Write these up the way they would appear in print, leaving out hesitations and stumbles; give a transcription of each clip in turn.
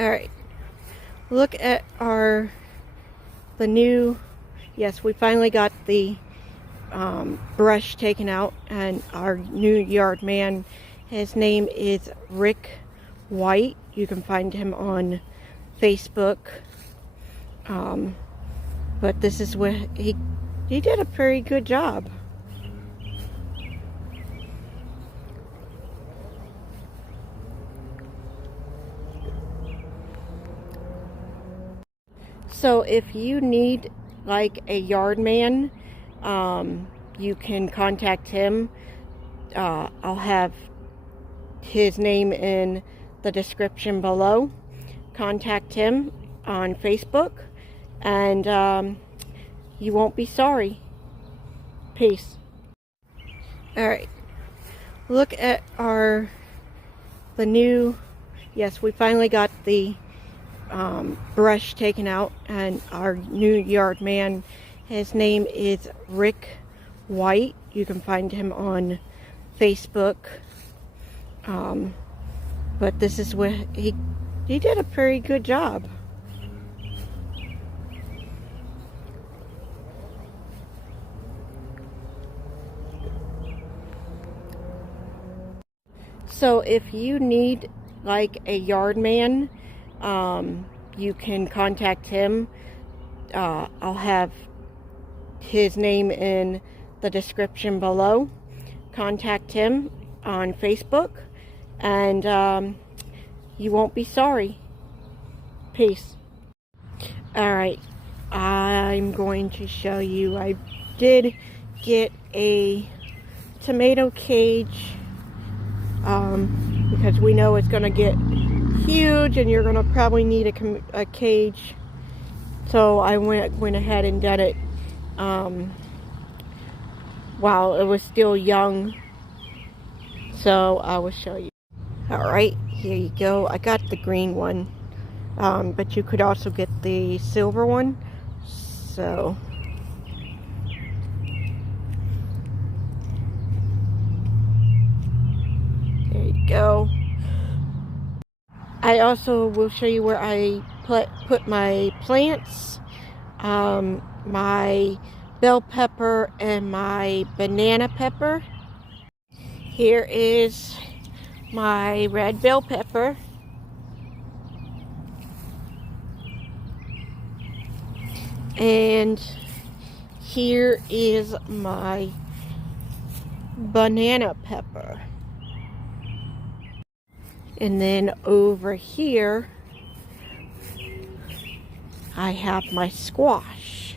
Alright, look at the new, yes, we finally got the brush taken out, and our new yard man, his name is Rick White. You can find him on Facebook. But this is what he did a pretty good job. So if you need like a yard man, you can contact him. I'll have his name in the description below. Contact him on Facebook, and you won't be sorry. Peace. Alright, look at the new, yes, we finally got the brush taken out, and our new yard man, his name is Rick White. You can find him on Facebook. But this is what he did a pretty good job. So if you need like a yard man, you can contact him. I'll have his name in the description below. Contact him on Facebook, and you won't be sorry. Peace. Alright, I'm going to show you. I did get a tomato cage, because we know it's going to get huge and you're going to probably need a cage. So I went ahead and did it while it was still young. So I will show you. Alright, here you go. I got the green one, but you could also get the silver one. So there you go. I also will show you where I put my plants, my bell pepper and my banana pepper. Here is my red bell pepper. And here is my banana pepper. And then over here, I have my squash.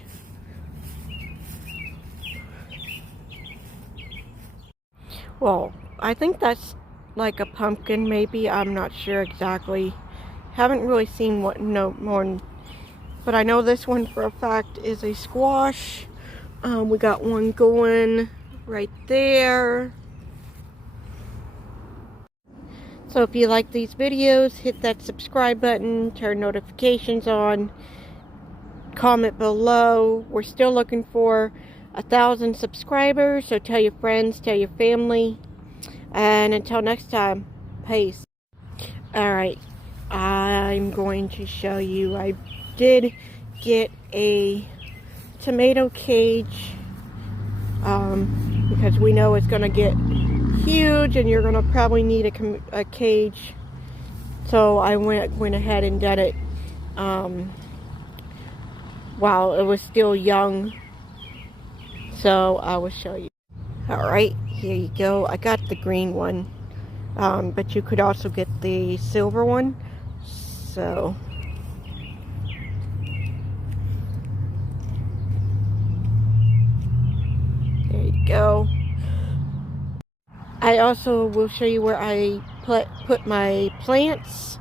Well, I think that's like a pumpkin, maybe. I'm not sure exactly. Haven't really seen what more, but I know this one for a fact is a squash. We got one going right there. So if you like these videos, hit that subscribe button, turn notifications on, comment below. We're still looking for 1,000 subscribers, so tell your friends, tell your family, and until next time, peace. Alright, I'm going to show you. I did get a tomato cage, because we know it's going to get huge and you're going to probably need a cage. So I went ahead and did it while it was still young. So I will show you. Alright, here you go. I got the green one, but you could also get the silver one. So there you go. I also will show you where I put my plants,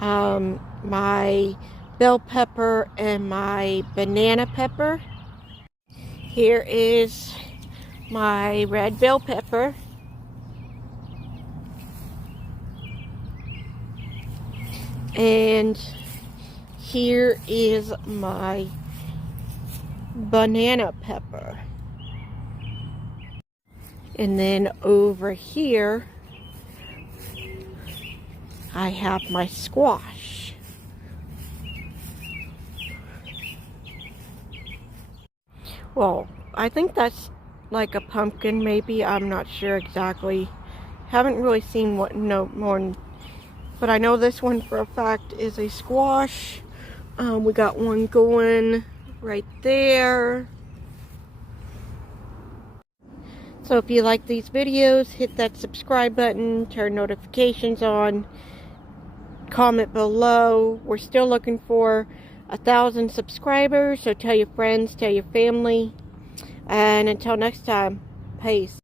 my bell pepper and my banana pepper. Here is my red bell pepper. And here is my banana pepper. And then over here, I have my squash. Well, I think that's like a pumpkin, maybe. I'm not sure exactly. Haven't really seen what no more, but I know this one for a fact is a squash. We got one going right there. So if you like these videos, hit that subscribe button, turn notifications on, comment below. We're still looking for 1,000 subscribers, so tell your friends, tell your family, and until next time, peace.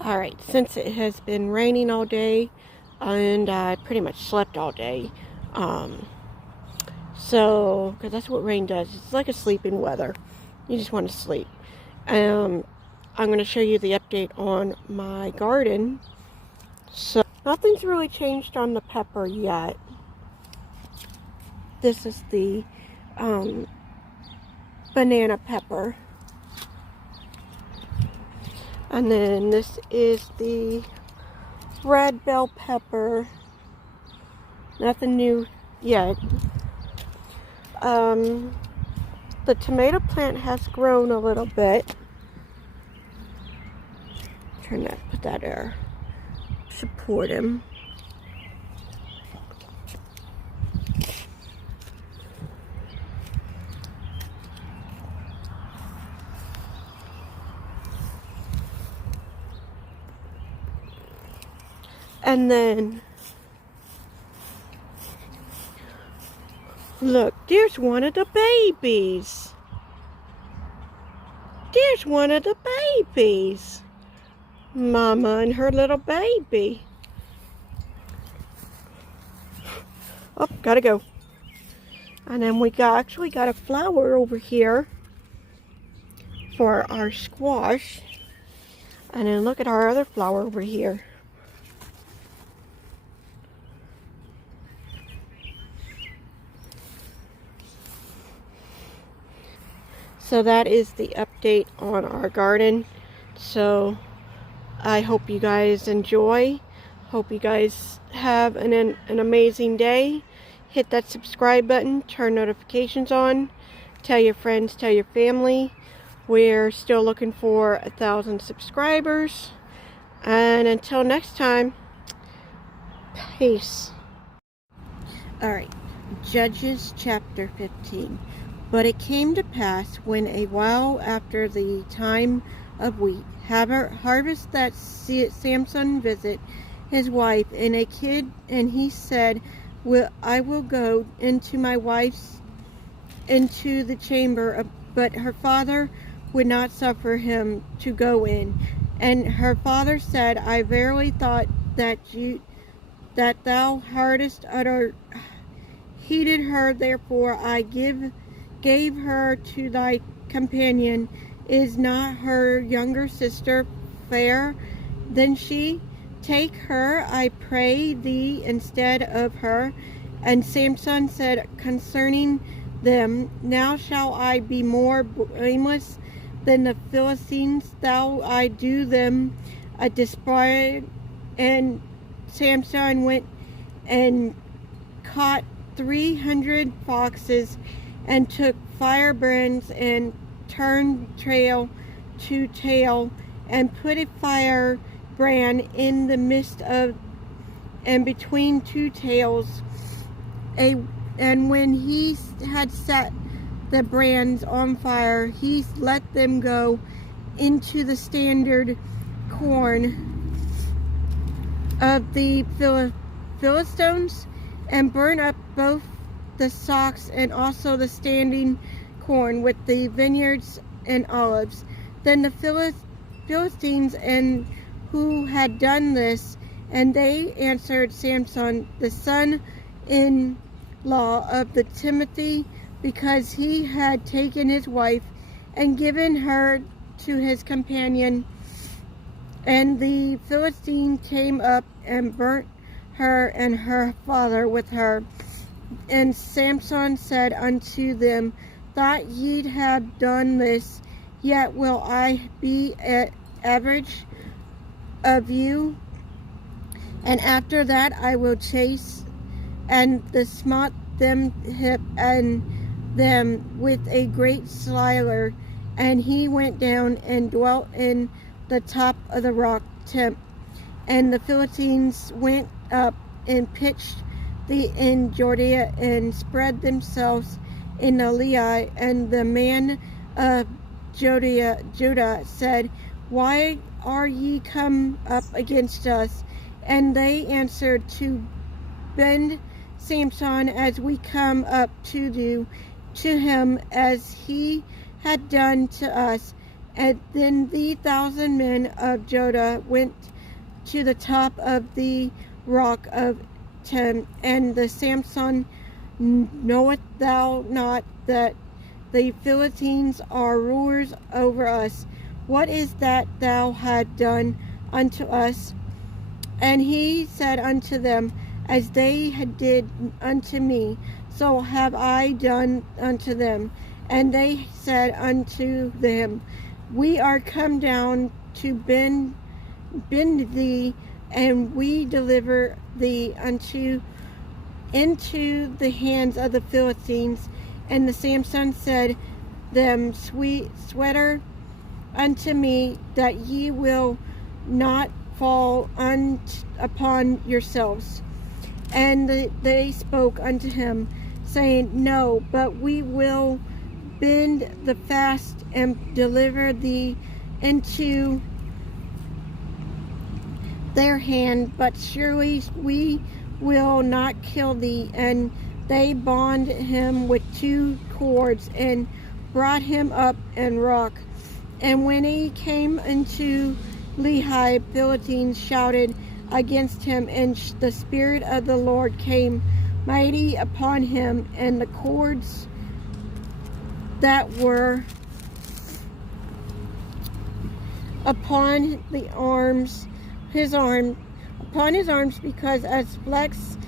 Alright, since it has been raining all day, and I pretty much slept all day, so, because that's what rain does, it's like a sleeping weather, you just want to sleep. I'm going to show you the update on my garden. So, nothing's really changed on the pepper yet. This is the banana pepper. And then this is the red bell pepper. Nothing new yet. The tomato plant has grown a little bit. Turn that, put that there. Support him. And then, look, there's one of the babies. There's one of the babies. Mama and her little baby. Oh, gotta go. And then we actually got a flower over here for our squash. And then look at our other flower over here. So that is the update on our garden. So I hope you guys enjoy. Hope you guys have an amazing day. Hit that subscribe button, turn notifications on, tell your friends, tell your family. We're still looking for 1,000 subscribers. And until next time, peace. Alright, Judges chapter 15. But it came to pass, when a while after the time of wheat harvest, that Samson visit his wife and a kid, and he said, I will go into my wife's into the chamber, but her father would not suffer him to go in. And her father said, I verily thought that thou hardest heeded her, therefore I gave her to thy companion. Is not her younger sister fairer than she? Take her, I pray thee, instead of her. And Samson said concerning them, now shall I be more blameless than the Philistines, though I do them a despite. And Samson went and caught 300 foxes, and took firebrands, and turned tail to tail, and put a firebrand in the midst of and between two tails. And when he had set the brands on fire, he let them go into the standard corn of the Philistines, and burn up both the socks and also the standing corn with the vineyards and olives. Then the Philistines and who had done this, and they answered Samson, the son-in-law of the Timothy, because he had taken his wife and given her to his companion. And the Philistine came up and burnt her and her father with her. And Samson said unto them, thought ye'd have done this, yet will I be average of you, and after that I will chase and smite them hip and them with a great slaughter, And he went down and dwelt in the top of the rock tent. And the Philistines went up and pitched in Judea and spread themselves in Lehi. And the man of Judah said, Why are ye come up against us? And they answered, To bend Samson, as we come up to do to him as he had done to us. And then the 1,000 men of Judah went to the top of the rock of Tem, and the Samson, knowest thou not that the Philistines are rulers over us? What is that thou hast done unto us? And he said unto them, As they did unto me, so have I done unto them. And they said unto them, We are come down to bend thee, and we deliver thee into the hands of the Philistines. And the Samson said them, Swear unto me that ye will not fall upon yourselves. And they spoke unto him, saying, No, but we will bend the fast and deliver thee into their hand, but surely we will not kill thee. And they bound him with 2 cords and brought him up in rock. And when he came into Lehi, Philistines shouted against him, and the Spirit of the Lord came mighty upon him, and the cords that were upon his arms, because as flex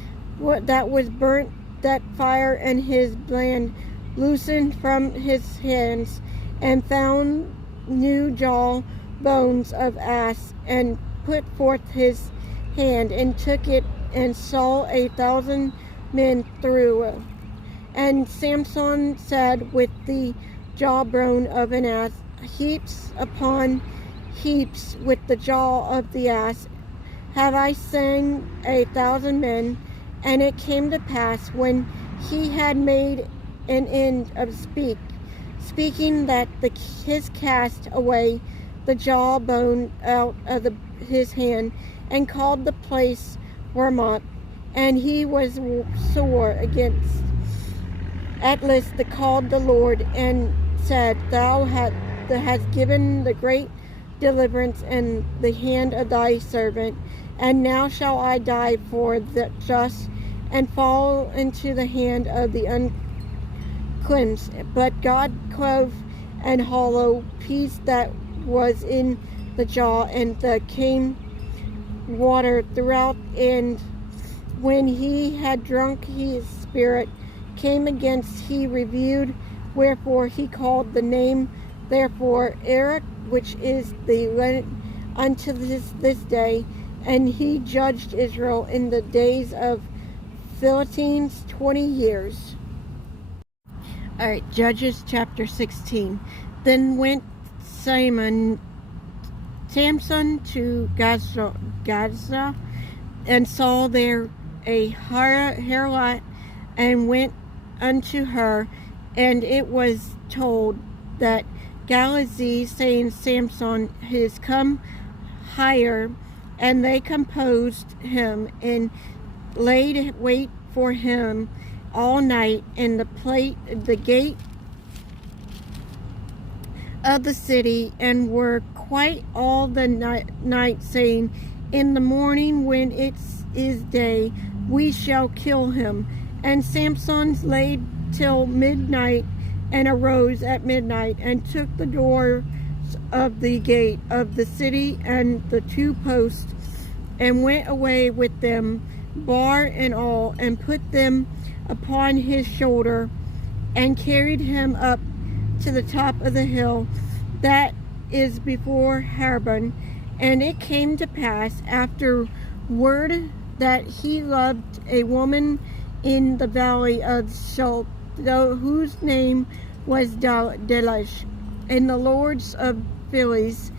that was burnt, that fire and his brand loosened from his hands, and found new jaw bones of ass, and put forth his hand and took it, and saw 1,000 men through. And Samson said with the jawbone of an ass, heaps upon heaps with the jaw of the ass, have I slain 1,000 men. And it came to pass, when he had made an end of speaking, that his cast away the jawbone out of his hand, and called the place Ramoth. And he was sore against. At last called the Lord, and said, Thou hast given the great deliverance in the hand of thy servant, and now shall I die for the just, and fall into the hand of the uncleansed. But God clove an hollow piece that was in the jaw, and the came water throughout, and when he had drunk, his spirit came against, he reviewed, wherefore he called the name therefore Eric, which is the unto this day. And he judged Israel in the days of Philistines 20 years. All right, Judges chapter 16. Then went Samson to Gaza, and saw there a harlot, and went unto her. And it was told that Gehazi, saying, Samson is come higher. And they composed him, and laid wait for him all night in the gate of the city, and were quite all the night, saying, In the morning, when it is day, we shall kill him. And Samson laid till midnight, and arose at midnight, and took the door of the gate of the city and the 2 posts, and went away with them, bar and all, and put them upon his shoulder, and carried him up to the top of the hill that is before Hebron. And it came to pass afterward that he loved a woman in the valley of Shul, whose name was Delish. And the lords of Philly's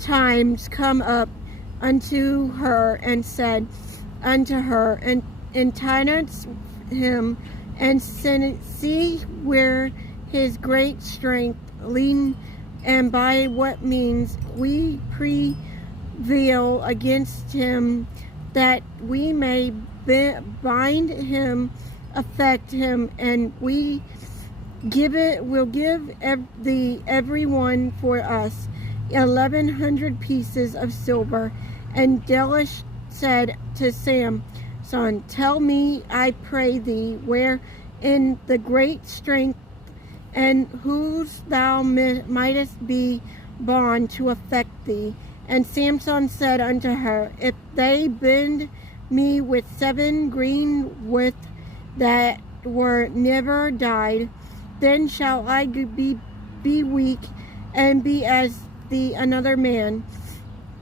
times come up unto her and said unto her, and entitled him, and see where his great strength lean, and by what means we prevail against him, that we may bind him, affect him, and we will give everyone for us 1,100 pieces of silver. And Delilah said to Samson, tell me, I pray thee, where in the great strength, and whose thou mightest be bond to affect thee. And Samson said unto her, if they bind me with 7 green with that were never dyed, then shall I be weak and be as another man.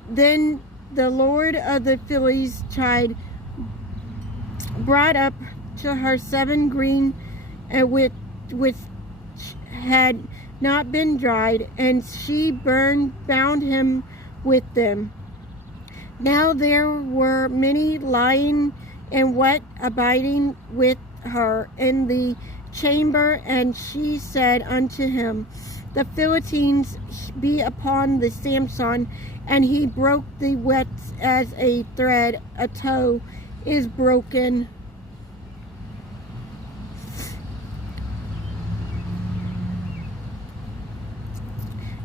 Then the Lord of the Phillies child brought up to her 7 green which had not been dried, and she bound him with them. Now there were many lying and wet abiding with her in the chamber, and she said unto him, the Philistines be upon the Samson, and he broke the wets as a thread, a toe is broken.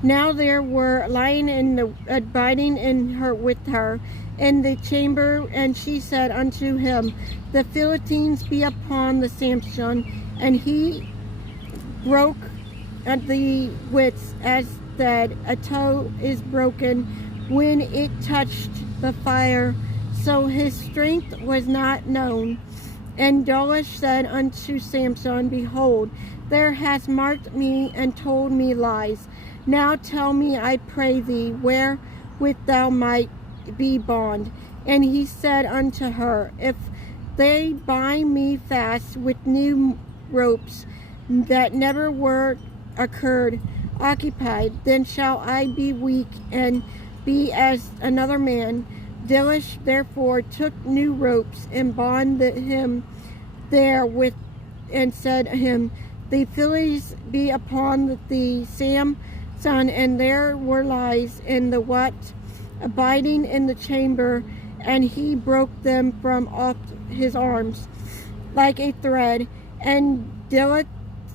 Now there were lying abiding in her with her in the chamber, and she said unto him, the Philistines be upon the Samson, and he broke at the wits as that a toe is broken when it touched the fire, so his strength was not known. And Delilah said unto Samson, behold, thou hast marked me and told me lies. Now tell me, I pray thee, wherewith thou might be bond. And he said unto her, if they bind me fast with new ropes that never were occupied, then shall I be weak and be as another man. Delilah therefore took new ropes and bonded him therewith, and said to him, the Phillies be upon the Samson, and there were lies in the what abiding in the chamber, and he broke them from off his arms like a thread. And Delilah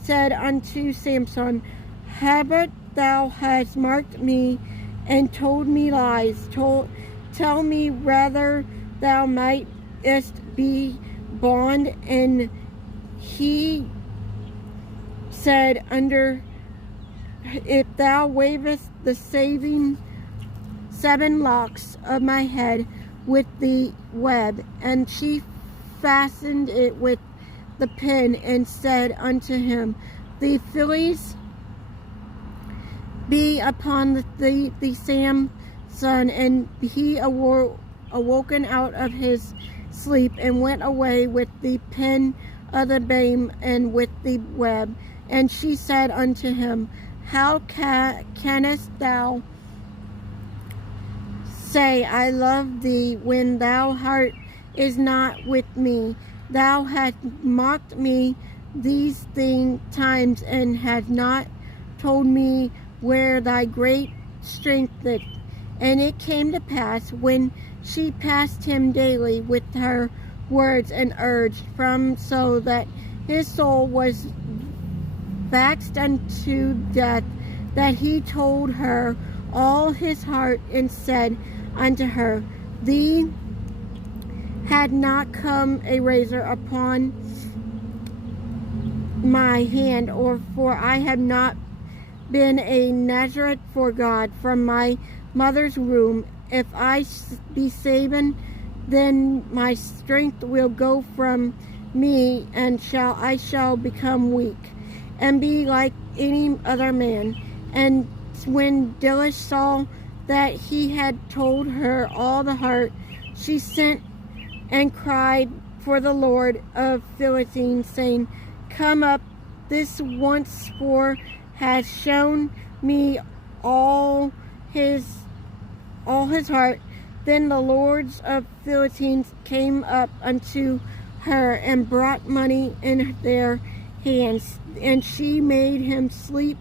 said unto Samson, habit thou hast marked me and told me lies, tell me rather thou mightest be bond. And he said if thou wavest the saving 7 locks of my head with the web. And she fastened it with the pin, and said unto him, the Phillies be upon the Samson. And he awoken out of his sleep, and went away with the pin of the beam and with the web. And she said unto him, how canst thou say, I love thee, when thou heart is not with me? Thou hast mocked me these times, and hast not told me where thy great strength is. And it came to pass, when she passed him daily with her words, and urged from so that his soul was vexed unto death, that he told her all his heart, and said unto her, thee had not come a razor upon my hand, or for I have not been a Nazarite for God from my mother's womb. If I be shaven, then my strength will go from me, and I shall become weak, and be like any other man. And when Delilah saw that he had told her all the heart, she sent and cried for the Lord of Philistines, saying, come up, this once for has shown me all his heart. Then the lords of Philistines came up unto her and brought money in their hands, and she made him sleep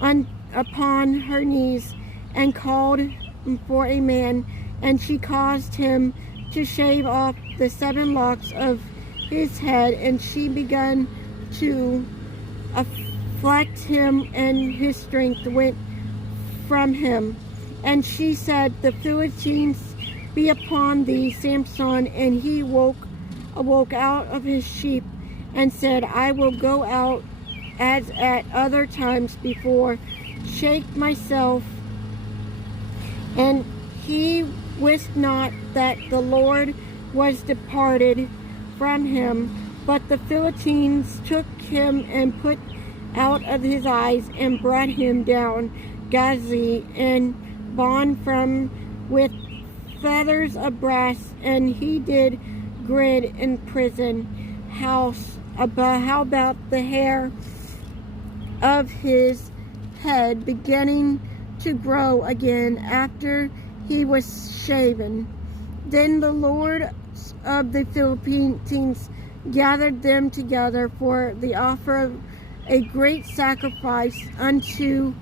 upon her knees and called for a man, and she caused him to shave off the 7 locks of his head, and she began to afflict him, and his strength went from him. And she said, The Philistines be upon thee, Samson. And he awoke out of his sheep and said, I will go out as at other times before, shake myself. And he wist not that the Lord was departed from him. But the Philistines took him and put out of his eyes and brought him down Gazi and bond from with feathers of brass, and he did grid in prison house. How about the hair of his head beginning to grow again after he was shaven? Then the Lord of the Philistines gathered them together for the offer of a great sacrifice unto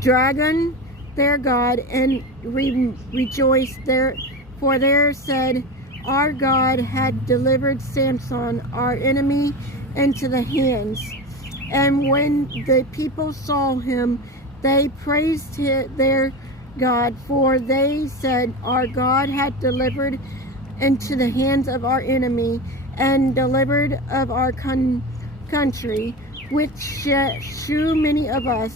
Dagon their God, and rejoiced there, for there said, Our God had delivered Samson, our enemy, into the hands. And when the people saw him, they praised their God, for they said, Our God had delivered into the hands of our enemy, and delivered of our country, which slew many of us.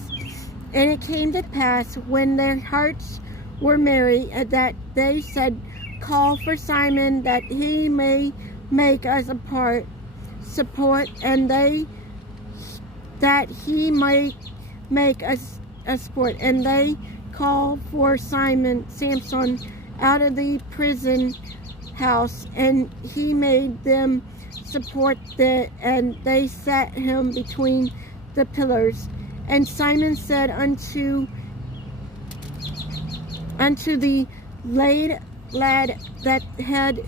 And it came to pass, when their hearts were merry, that they said, Call for Simon, that he may make us support, and that he might make us a sport. And they called for Samson out of the prison house, and he made them support and they set him between the pillars. And Simon said unto the lad that had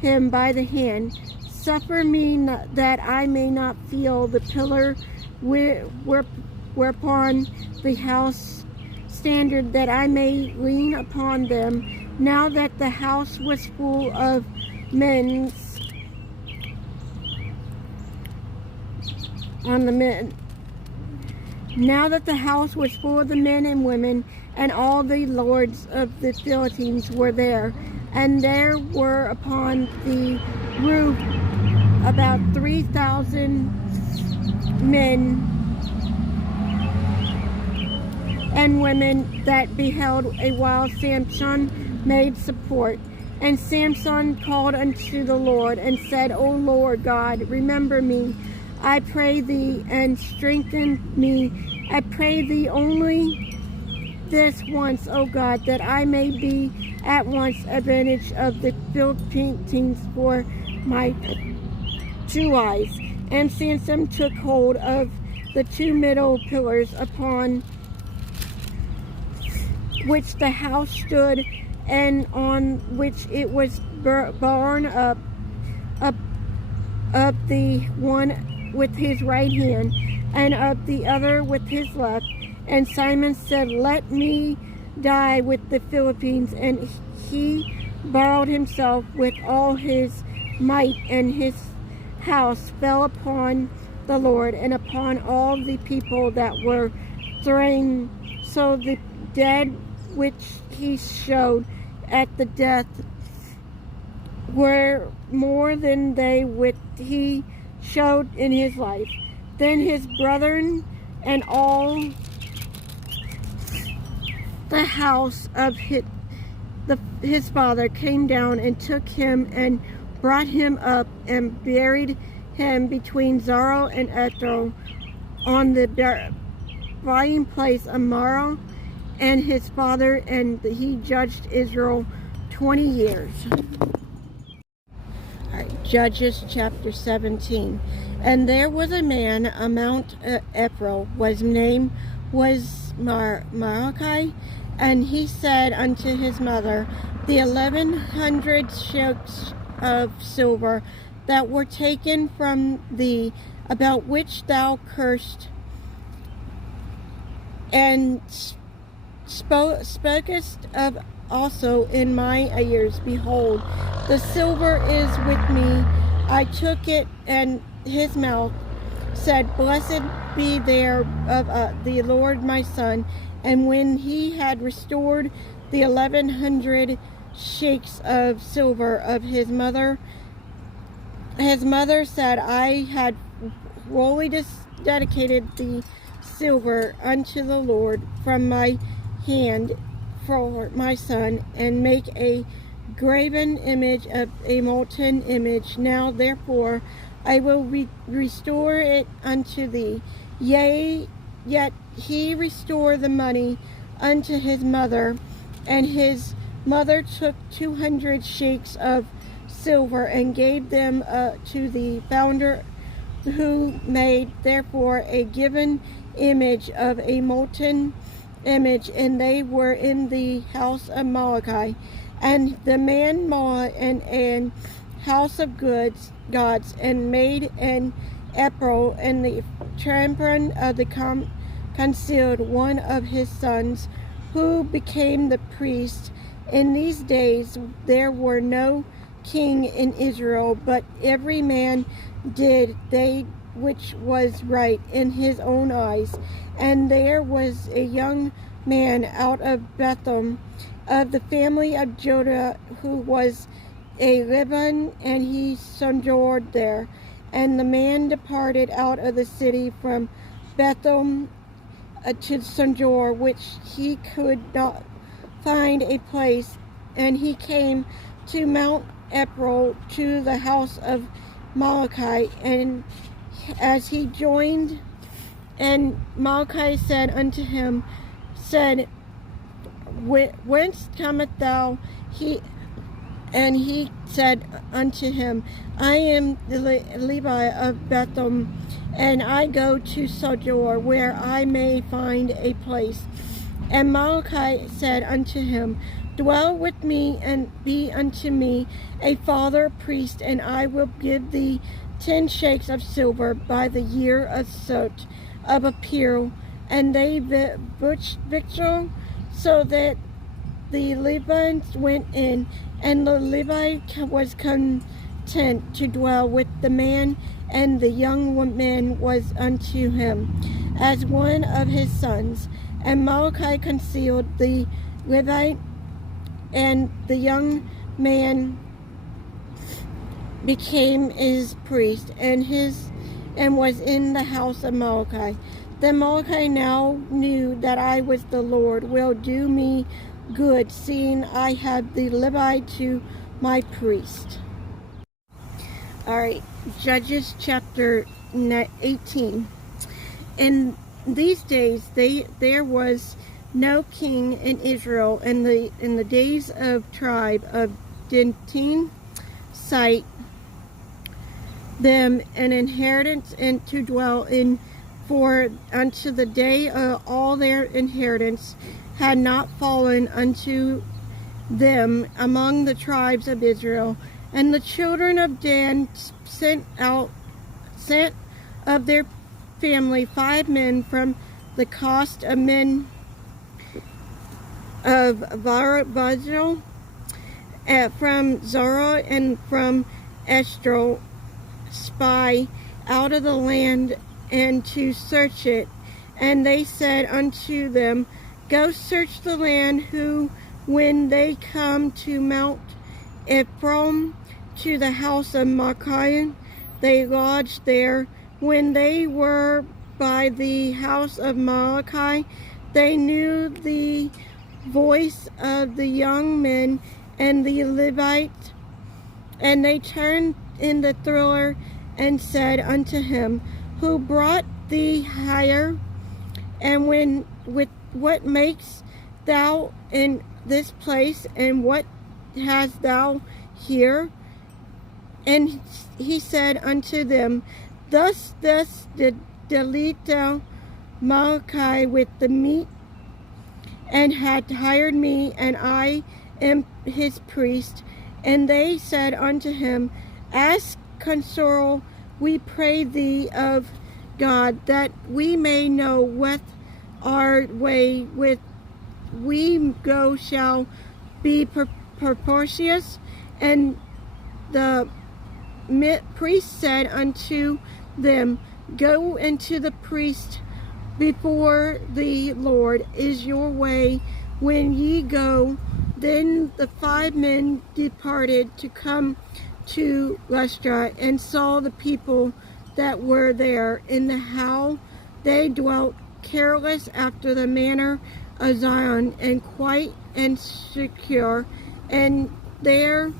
him by the hand, Suffer me that I may not feel the pillar whereupon the house standard, that I may lean upon them. Now that the house was full of men Now that the house was full of the men and women, and all the lords of the Philistines were there, and there were upon the roof about 3,000 men and women that beheld a while Samson made support. And Samson called unto the Lord and said, O Lord God, remember me, I pray thee, and strengthen me. I pray thee only this once, O God, that I may be at once advantage of the Philistines for my 2 eyes. And Samson took hold of the 2 middle pillars upon which the house stood, and on which it was borne up the one with his right hand, and of the other with his left. And Simon said, Let me die with the Philistines. And he bowed himself with all his might, and his house fell upon the Lord and upon all the people that were slain. So the dead which he showed at the death were more than they which he showed in his life. Then his brethren and all the house of his father came down and took him and brought him up and buried him between Zara and Ethel on the burying place of Mara and his father, and he judged Israel 20 years. All right. Judges chapter 17. And there was a man on Mount Ephraim, his name was Malachi, and he said unto his mother, the 1100 shekels of silver that were taken from thee, about which thou cursed, and spokest of also in my ears, behold, the silver is with me. I took it, and his mouth said, Blessed be there of the Lord my son. And when he had restored the 1100 shekels of silver of his mother said, I had wholly dedicated the silver unto the Lord from my hand for my son, and make a graven image of a molten image. Now therefore I will restore it unto thee. Yea, yet he restored the money unto his mother, and his mother took 200 shekels of silver and gave them to the founder, who made therefore a given image of a molten image, and they were in the house of Malachi. And the man bought an house of gods, and made an Ephraim, and the champion of the concealed one of his sons, who became the priest. In these days there were no king in Israel, but every man did they which was right in his own eyes. And there was a young man out of Bethlehem, of the family of Judah, who was a Levite, and he sojourned there. And the man departed out of the city from Bethlehem to sojourn, which he could not find a place. And he came to Mount Ephraim, to the house of Malachi, and as he joined, and Malachi said unto him, Whence cometh thou? And he said unto him, I am the Levi of Bethlehem, and I go to sojourn, where I may find a place. And Malachi said unto him, Dwell with me, and be unto me a father priest, and I will give thee 10 shekels of silver by the year of salt of apparel. And they victual, so that the Levites went in, and the Levite was content to dwell with the man, and the young man was unto him as one of his sons. And Malachi concealed the Levite, and the young man became his priest, and was in the house of Malachi. Then Malachi now knew that I was the Lord, will do me good, seeing I have the Levite to my priest. Alright, Judges chapter 18. In these days there was no king in Israel, in the days of tribe of Dintin cite them an inheritance, and to dwell in, for unto the day of all their inheritance had not fallen unto them among the tribes of Israel. And the children of Dan sent of their family 5 men from the coast of men of Vajel, from Zorah, and from Eshtaol, spy out of the land, and to search it. And they said unto them, Go search the land, who when they come to Mount Ephraim, to the house of Malachi, they lodged there. When they were by the house of Malachi, they knew the voice of the young men and the Levite, and they turned in the thriller and said unto him, Who brought thee hither? And what makest thou in this place, and what hast thou here? And he said unto them, Thus did Delito Malachi with the meat, and had hired me, and I am his priest. And they said unto him, Ask counsel, we pray thee of God, that we may know what our way with we go shall be propitious. And the priest said unto them, Go into the priest before the Lord is your way when ye go. Then the 5 men departed to come to Lystra, and saw the people that were there, in the how they dwelt careless after the manner of Zion, and quiet and secure, and there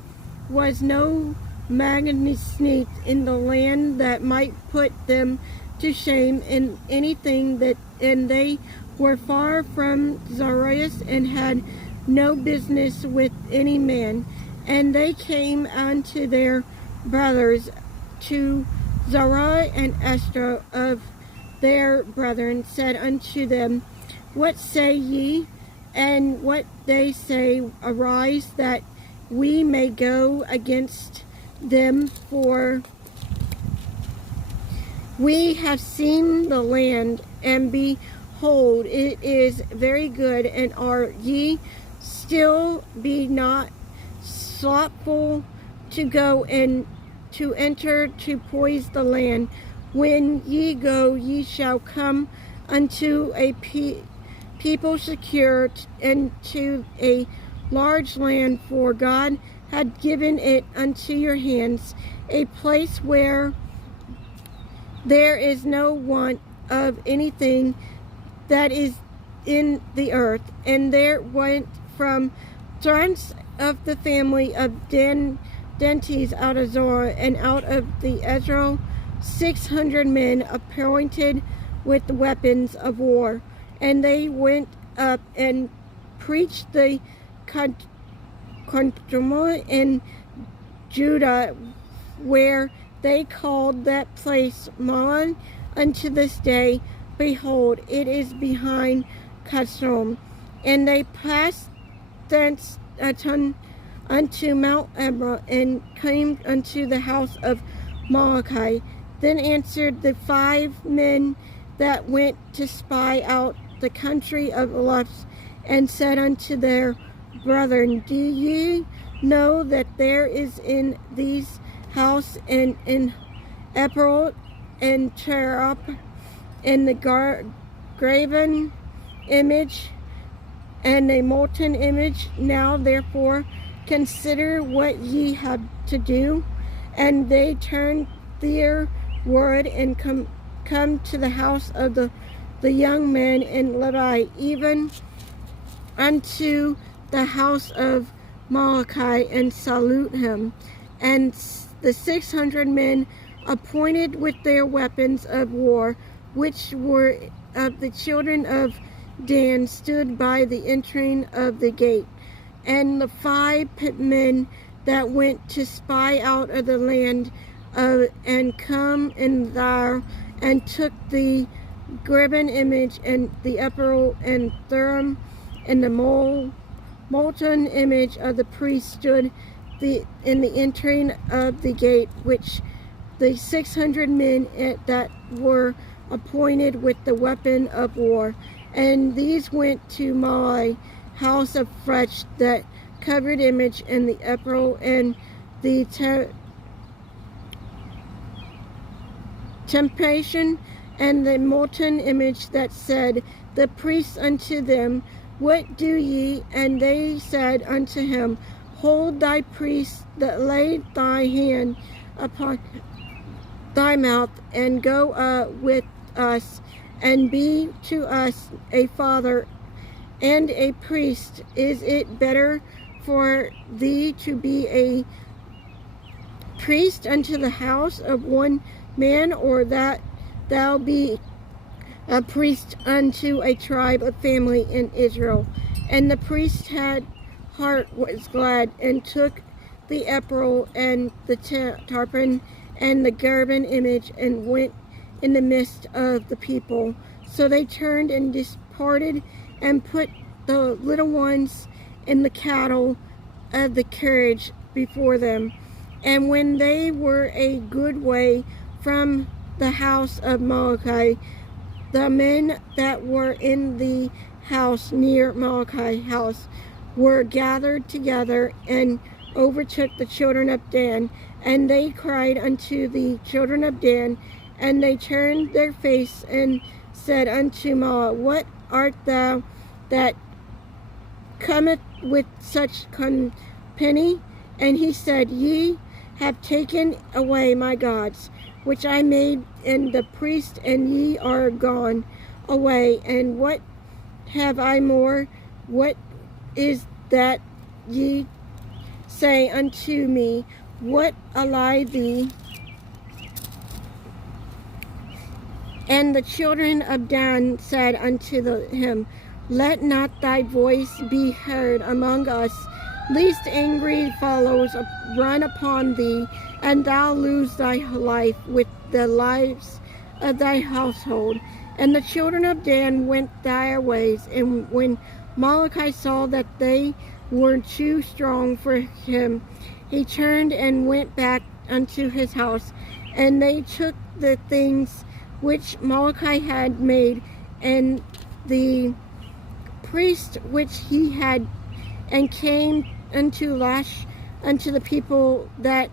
was no magnificence in the land that might put them to shame in anything, that and they were far from Zarias, and had no business with any man. And they came unto their brothers, to Zara and Esther of their brethren, said unto them, What say ye? And what they say, Arise, that we may go against them, for we have seen the land, and behold, it is very good. And are ye still be not slothful to go and to enter to poise the land? When ye go, ye shall come unto a people secure, and to a large land, for God had given it unto your hands, a place where there is no want of anything that is in the earth. And there went from thence of the family of Dentes out of Zorah, and out of the Israel 600 men appointed with the weapons of war. And they went up and preached the Contumely in Judah, where they called that place Maon unto this day. Behold, it is behind Custom. And they passed thence unto Mount Ebron, and came unto the house of Malachi. Then answered the 5 men that went to spy out the country of Luz, and said unto their brethren, Do ye know that there is in these house, and in April and Cherub, in the graven image and a molten image? Now therefore consider what ye have to do. And they turned their word, and come to the house of the young men in Levi, even unto the house of Malachi, and salute him. And the 600 men appointed with their weapons of war, which were of the children of Dan, stood by the entering of the gate. And the 5 men that went to spy out of the land, and come in there, and took the graven image, and the Ephraim and Thurim, and the molten image of the priest, stood in the entering of the gate, which the 600 men that were appointed with the weapon of war. And these went to my house of flesh, that covered image, and the Ephraim, and the temptation, and the molten image, that said the priests unto them, What do ye? And they said unto him, Hold thy priest that laid thy hand upon thy mouth, and go with us, and be to us a father and a priest. Is it better for thee to be a priest unto the house of one man, or that thou be a priest unto a tribe of family in Israel? And the priest had heart was glad, and took the ephod and the tarpon and the graven image, and went in the midst of the people. So they turned and departed, and put the little ones in the cattle of the carriage before them. And when they were a good way from the house of Molokai, the men that were in the house near Molokai house were gathered together, and overtook the children of Dan. And they cried unto the children of Dan, and they turned their face and said unto Mala, What art thou that cometh with such company? And he said, Ye have taken away my gods, which I made in the priest, and ye are gone away. And what have I more? What is that ye say unto me? What ally thee? And the children of Dan said unto him, Let not thy voice be heard among us, lest angry fellows run upon thee, and thou lose thy life with the lives of thy household. And the children of Dan went their ways. And when Molokai saw that they were too strong for him, he turned and went back unto his house. And they took the things which Molokai had made, and the priest which he had, and came unto Lash unto the people that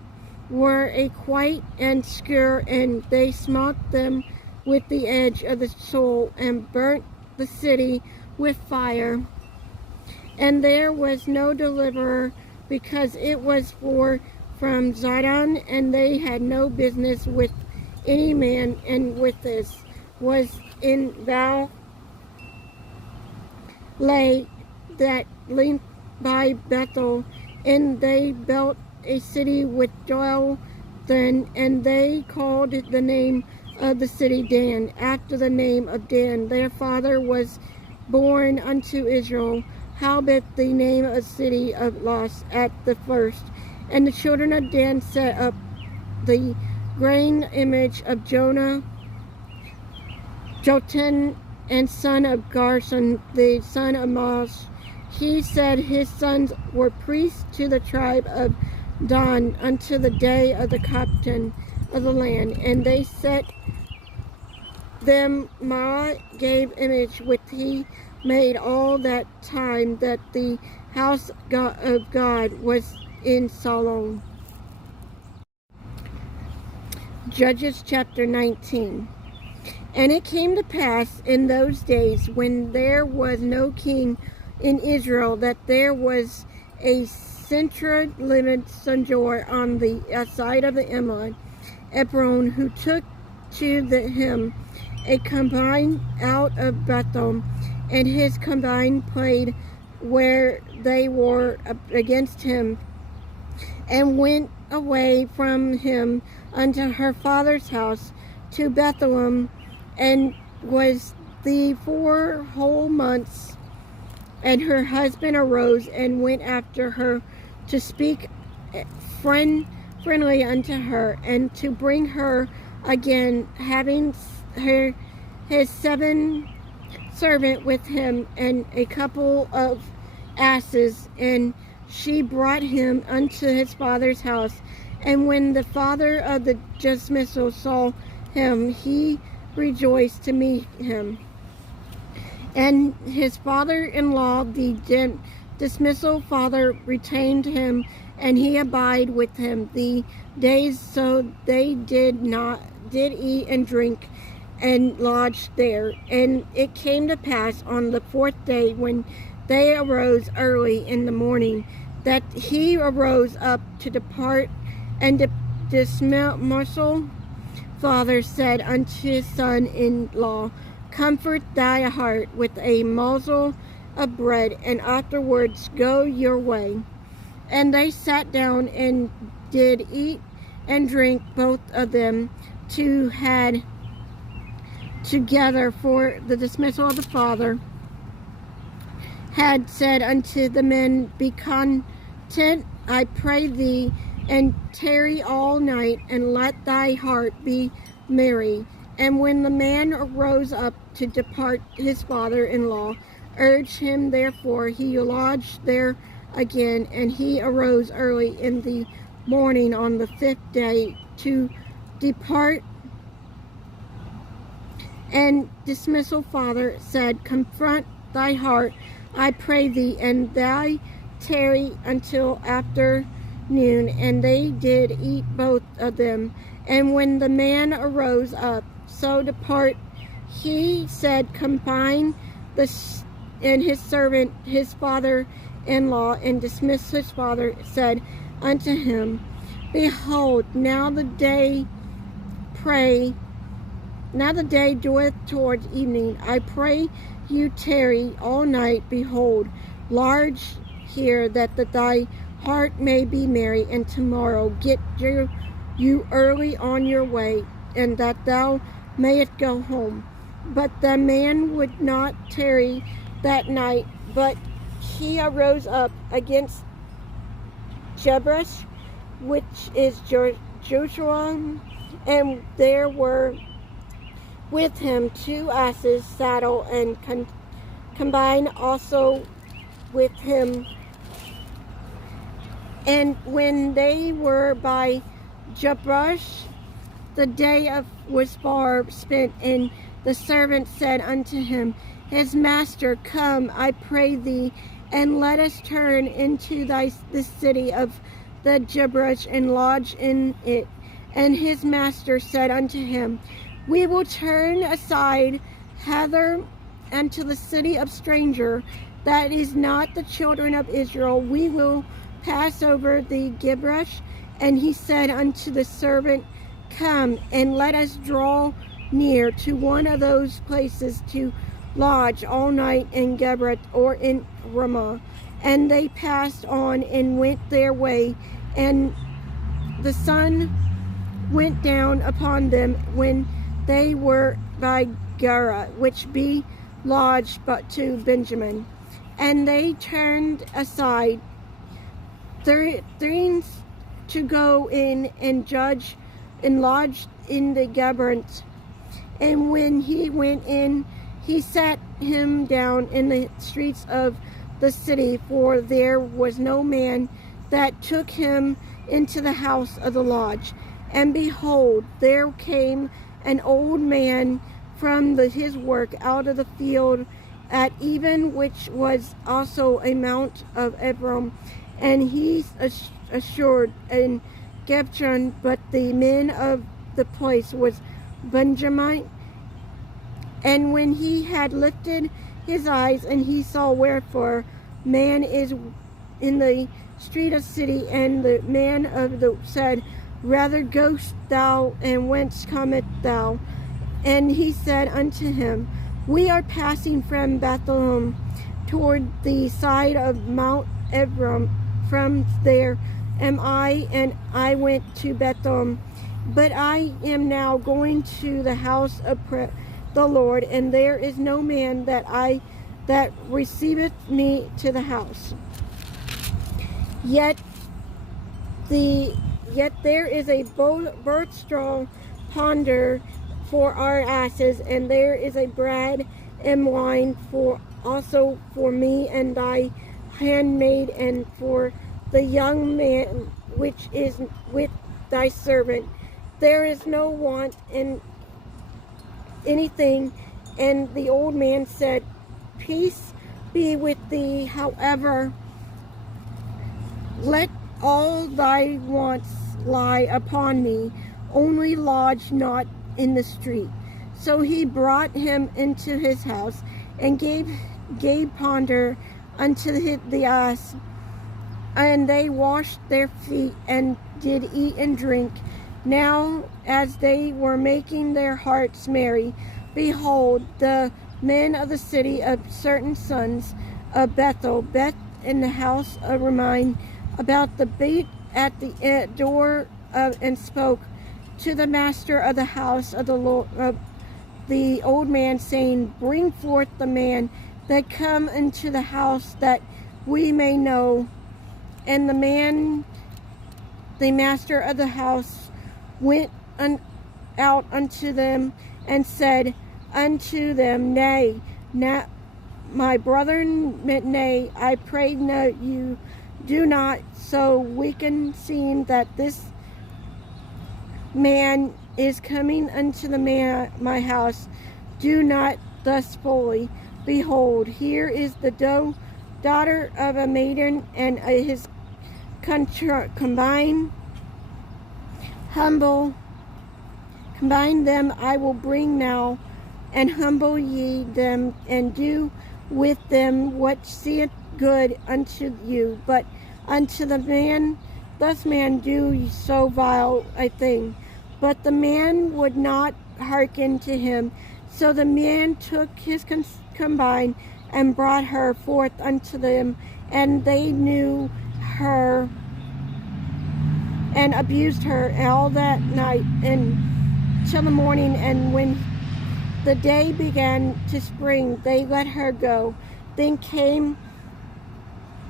were a quite and scourge, and they smote them with the edge of the sword, and burnt the city with fire. And there was no deliverer, because it was from Zidon, and they had no business with any man. And with this was in Val lay that linked by Bethel, and they built a city with Joel then, and they called the name of the city Dan, after the name of Dan, their father was born unto Israel. Howbeit the name of the city of Los at the first. And the children of Dan set up the graven image of Jonah, Jotan, and son of Garson, the son of Mosh. He said his sons were priests to the tribe of Dan unto the day of the captain of the land. And they set them Ma gave image which he made all that time that the house of God was in Solomon. Judges chapter 19. And it came to pass in those days, when there was no king in Israel, that there was a central-limited sojourner on the side of the Ephron, who took to him a combine out of Bethel, and his combine played where they were against him, and went away from him unto her father's house to Bethlehem, and was the 4 whole months. And her husband arose and went after her to speak friendly unto her, and to bring her again, having his 7 servant with him, and a couple of asses. And she brought him unto his father's house. And when the father of the dismissal saw him, he rejoiced to meet him. And his father-in-law, the dismissal father, retained him, and he abide with him the days. So they did eat and drink and lodged there. And it came to pass on the 4th day, when they arose early in the morning, that he arose up to depart. And the dismissal father said unto his son-in-law, Comfort thy heart with a morsel of bread, and afterwards go your way. And they sat down and did eat and drink, both of them had together. For the dismissal of the father had said unto the men, Be content I pray thee, and tarry all night, and let thy heart be merry. And when the man arose up to depart, his father-in-law urged him, therefore he lodged there again. And he arose early in the morning on the 5th day to depart. And dismissal father said, confront thy heart, I pray thee, and thy tarry until afternoon. And they did eat both of them. And when the man arose up, so depart, he said, combine and his servant, his father-in-law, and dismissed his father, said unto him, behold, now the day doeth towards evening. I pray you tarry all night. Behold, large here that thy heart may be merry, and tomorrow get you early on your way, and that thou mayest go home. But the man would not tarry that night, but he arose up against Jebus, which is Joshua, and there were with him 2 asses saddled, and combined also with him. And when they were by Jebus, the day was far spent, and the servant said unto him, his master, come, I pray thee, and let us turn into this city of the Jebus, and lodge in it. And his master said unto him, we will turn aside hither unto the city of stranger, that is not the children of Israel. We will pass over the Jebus. And he said unto the servant, come, and let us draw near to one of those places to lodge all night in Jebus or in Ramah. And they passed on and went their way, and the sun went down upon them when they were by Gera, which be lodged but to Benjamin. And they turned aside things to go in and judge and lodged in the Jebus. And when he went in, he sat him down in the streets of the city, for there was no man that took him into the house of the lodge. And behold, there came an old man from his work out of the field at even, which was also a mount of Ephraim, and he assured in Gebshon, but the men of the place was Benjamin. And when he had lifted his eyes, and he saw wherefore man is in the street of city, and the man of the said, rather goest thou, and whence comest thou? And he said unto him, we are passing from Bethlehem toward the side of Mount Ephraim. From there am I, and I went to Bethlehem. But I am now going to the house of the Lord, and there is no man that receiveth me to the house. Yet there is a birth straw ponder for our asses, and there is a bread and wine also for me and thy handmaid, and for the young man which is with thy servant. There is no want in anything. And the old man said, peace be with thee. However, let all thy wants lie upon me, only lodge not in the street. So he brought him into his house, and gave ponder unto the ass, and they washed their feet, and did eat and drink. Now as they were making their hearts merry, behold, the men of the city of certain sons of Bethel bet in the house of Ramine about the bait at the door and spoke to the master of the house of the Lord, the old man, saying, bring forth the man that come into the house, that we may know. And the man, the master of the house, went out unto them and said unto them, Nay, my brethren, nay, I pray no, you do not so weaken, seeing that this man is coming unto my house. Do not thus fully. Behold, here is the daughter of a maiden, and his combine them I will bring now, and humble ye them, and do with them what seemeth good unto you. But unto the man, thus man do so vile a thing. But the man would not hearken to him. So the man took his combine and brought her forth unto them, and they knew her and abused her all that night and till the morning. And when the day began to spring, they let her go. Then came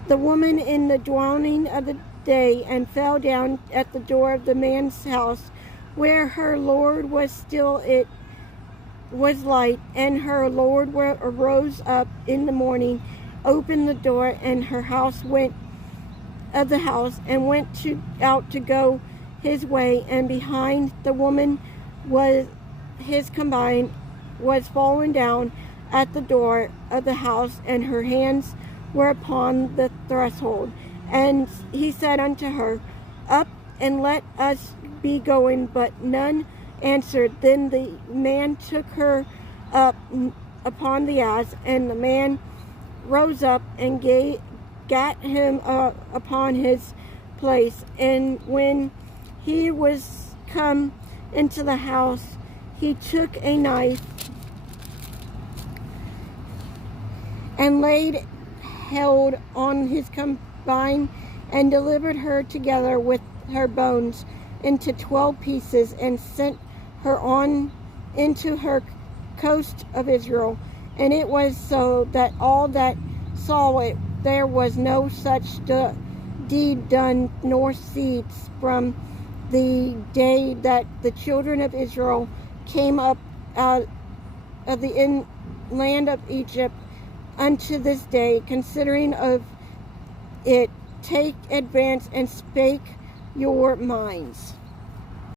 the woman in the dawning of the day, and fell down at the door of the man's house, where her Lord was still. It was light, and her Lord arose up in the morning, opened the door, and her house went of the house, and went out to go his way. And behind the woman was his combine was fallen down at the door of the house, and her hands were upon the threshold. And he said unto her, Up, and let us be going. But none answered. Then the man took her up upon the ass, and the man rose up and gat him upon his place. And when he was come into the house, he took a knife and laid hold on his combine, and delivered her together with her bones into 12 pieces, and sent her on into her coast of Israel. And it was so that all that saw it, there was no such deed done, nor seeds from the day that the children of Israel came up out of the land of Egypt unto this day. Considering of it, take advance and spake your minds.